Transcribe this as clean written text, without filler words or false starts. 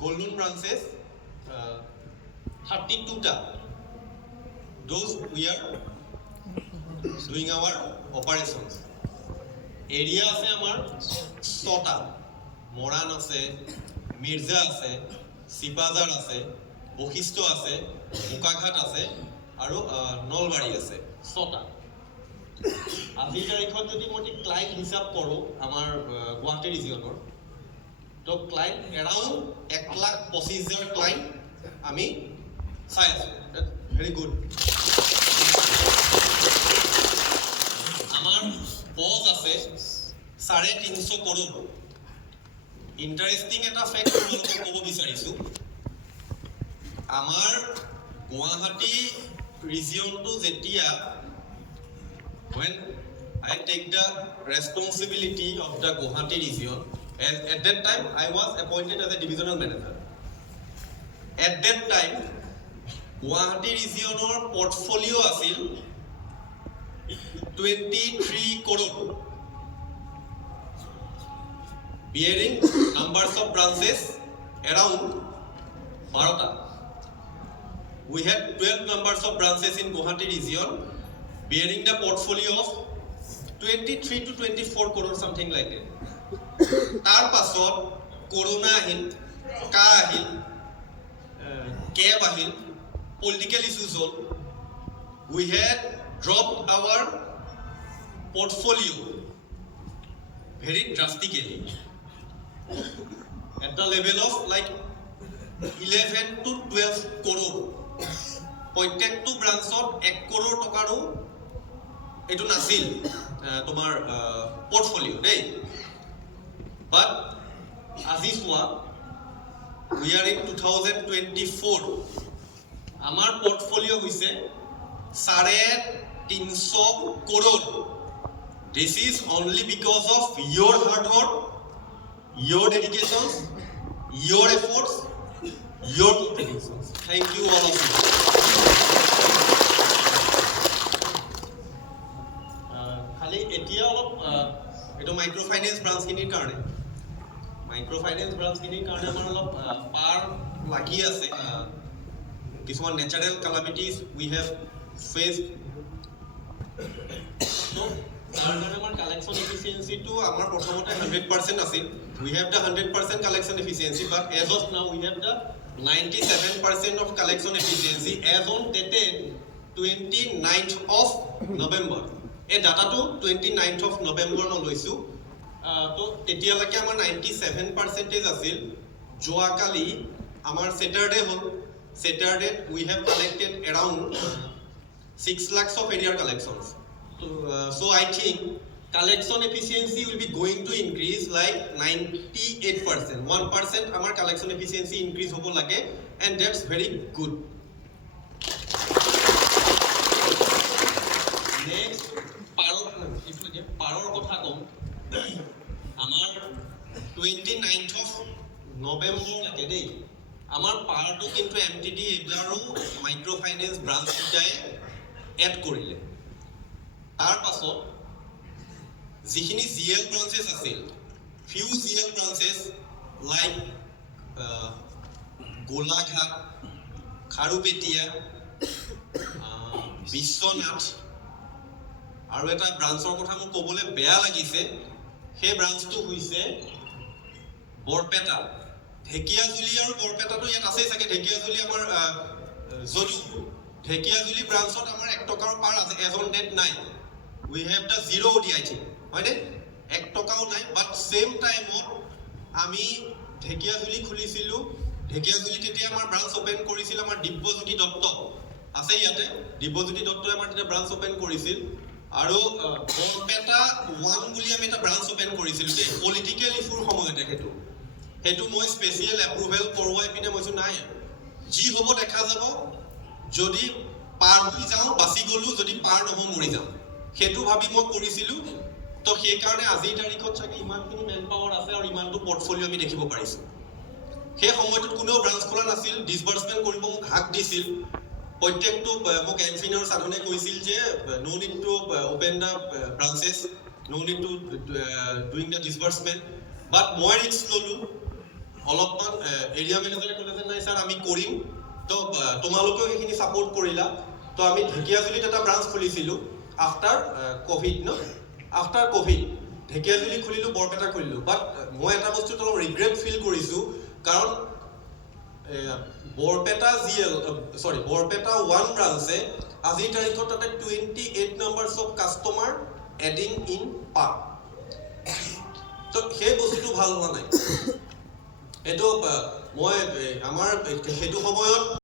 gold loan branches, 32 those we are doing our operations. Area আছে আমাৰ 6টা, মৰাণ আছে, মিৰ্জা আছে, শিপাজাৰ আছে, বশিষ্ঠ আছে, বোকাঘাট আছে আৰু নলবাৰী আছে 6টা। আজিৰ তাৰিখত যদি মই ক্লাইণ্ট হিচাপ কৰোঁ আমাৰ গুৱাহাটী ৰিজিয়নৰ, তো ক্লাইণ্ট এৰাউণ্ড 1,25,000 ক্লাইণ্ট আমি চাই আছোঁ। Very good. আমাৰ পজ আছে 350 কৰোৰ। ইণ্টাৰেষ্টিং এটা ফেক্ট তোমালোকক ক'ব বিচাৰিছোঁ, আমাৰ গুৱাহাটী ৰিজিয়নটো যেতিয়া when I take the responsibility of the Guwahati region, at that time I was appointed as a divisional manager. At that time Guwahati regionor portfolio asil 23 crore, bearing numbers of branches around 12. We had 12 numbers of branches in Guwahati region, bearing the portfolio of 23 to 24 crore, something like that. Tar pasot corona ahil, ka ahil, cab ahil, political issues all. We had dropped our portfolio very drastically at the level of like 11 to 12 crore. প্ৰত্যেকটো ব্ৰাঞ্চত 1 crore টকাৰো এটো নাছিল তোমাৰ পোৰ্টফোলিও দেই। বাট আজি সোয়া we are in 2024, আমাৰ portfolio হৈছে 350 crore. This is only because of your hard work, your dedication, your efforts, your contributions. Thank you all of you. খালি এতিয়া অলপ এটো মাইক্রো ফাইন্যান্স ব্রাঞ্চ কিনিৰ কাৰণে আমাৰ অলপ পাৰ লাগি আছে। কিছুমান natural ক্যালামিটিজ we have faced, so তাৰ কাৰণে আমাৰ কালেকশন এফিচিয়েন্সিটো আমাৰ প্ৰথমতে 100% আছিল। We have the 100% collection efficiency, but as of now we have the 97% of collection efficiency as on dated 29th of November. এই ডাটাটো 29th of November মই লৈছো। তো তেতিয়ালৈকে আমাৰ 97% আছিল। যোৱাকালি আমাৰ স্যাটাৰডে হ'ল, স্যাটাৰডে we have collected around 6 lakhs of area collections. So I think collection efficiency will be going to increase like 98%. 1% our collection efficiency increase hobo lage, and that's very good. Next paror kotha kom amar 29th of November lage dei amar parto kintu MTD eblaru micro finance branch kitai add korile। তাৰ পাছত যিখিনি GL branches আছিল, few GL branches like Golaghat, Kharupetia, Biswanath, আৰু এটা ব্ৰাঞ্চৰ কথা মোক ক'বলৈ বেয়া লাগিছে, সেই ব্ৰাঞ্চটো হৈছে বৰপেটা। ঢেকিয়াজুলি আৰু বৰপেটাটো ইয়াত আছে চাগে। ঢেকিয়াজুলি আমাৰ যদি ঢেকিয়াজুলি ব্ৰাঞ্চত আমাৰ 1 টকাৰ পাৰ আছে, এজন ডেট নাই। We have the zero ODI, I think. হয় নে? 1 টকাও নাই। বাট সেম টাইমত আমি ঢেকিয়াজুলি খুলিছিলো। ঢেকিয়াজুলি তেতিয়া আমাৰ ব্ৰাঞ্চ ওপেন কৰিছিল আমাৰ দিব্যজ্যোতি দত্ত আছে ইয়াতে। দিব্যজ্যোতি দত্তই আমাৰ তেতিয়া ব্ৰাঞ্চ ওপেন কৰিছিল। আৰু বৰপেটা 1 বুলি আমি এটা ব্ৰাঞ্চ ওপেন কৰিছিল দেই, পলিটিক্যাল ইস্যুৰ সময়তে। হেতু মই স্পেশাল এপ্ৰুভেল কৰোৱাই পিনে মইছো নাই, যি হ'ব দেখা যাব। যদি পাৰ হৈ যাওঁ বাচি গলো, যদি পাৰ নহওঁ মৰি যাম, হেতু ভাবি মই কৰিছিলো। তো সেই কাৰণে আজিৰ তাৰিখত চাগে ইমানখিনি মেন পাৱাৰ আছে আৰু ইমানটো পোৰ্টফোলিও আমি দেখিব পাৰিছো। সেই সময়টোত কোনো ব্ৰাঞ্চ খোলা নাছিল, ডিসবাৰ্সমেন্ট কৰিব মোক হাক দিছিল। প্ৰত্যেকটো মোক এনফিনৰ সাধনে কৈছিল যে no need to open the branches, no need to doing the disbursement. But মই ৰিস্ক ললো, অলপমান এৰিয়া মেনেজাৰে ক'লে যে নাই ছাৰ আমি কৰিম, তো তোমালোকেও সেইখিনি ছাপোৰ্ট কৰিলা, তো আমি ঢেকীয়াজুলিত এটা ব্ৰাঞ্চ খুলিছিলোঁ after Covid after Covid Dhekiajuli খুলিলোঁ, বৰপেটা খুলিলোঁ। বাট মই এটা বস্তুত অলপ ৰিগ্ৰেট ফিল কৰিছোঁ, কাৰণ বৰপেটা বৰপেটা 1 ব্ৰাঞ্চে আজিৰ তাৰিখত তাতে 28 numbers of customer adding in পাৰ। তো সেই বস্তুটো ভাল হোৱা নাই। এইটো মই আমাৰ সেইটো সময়ত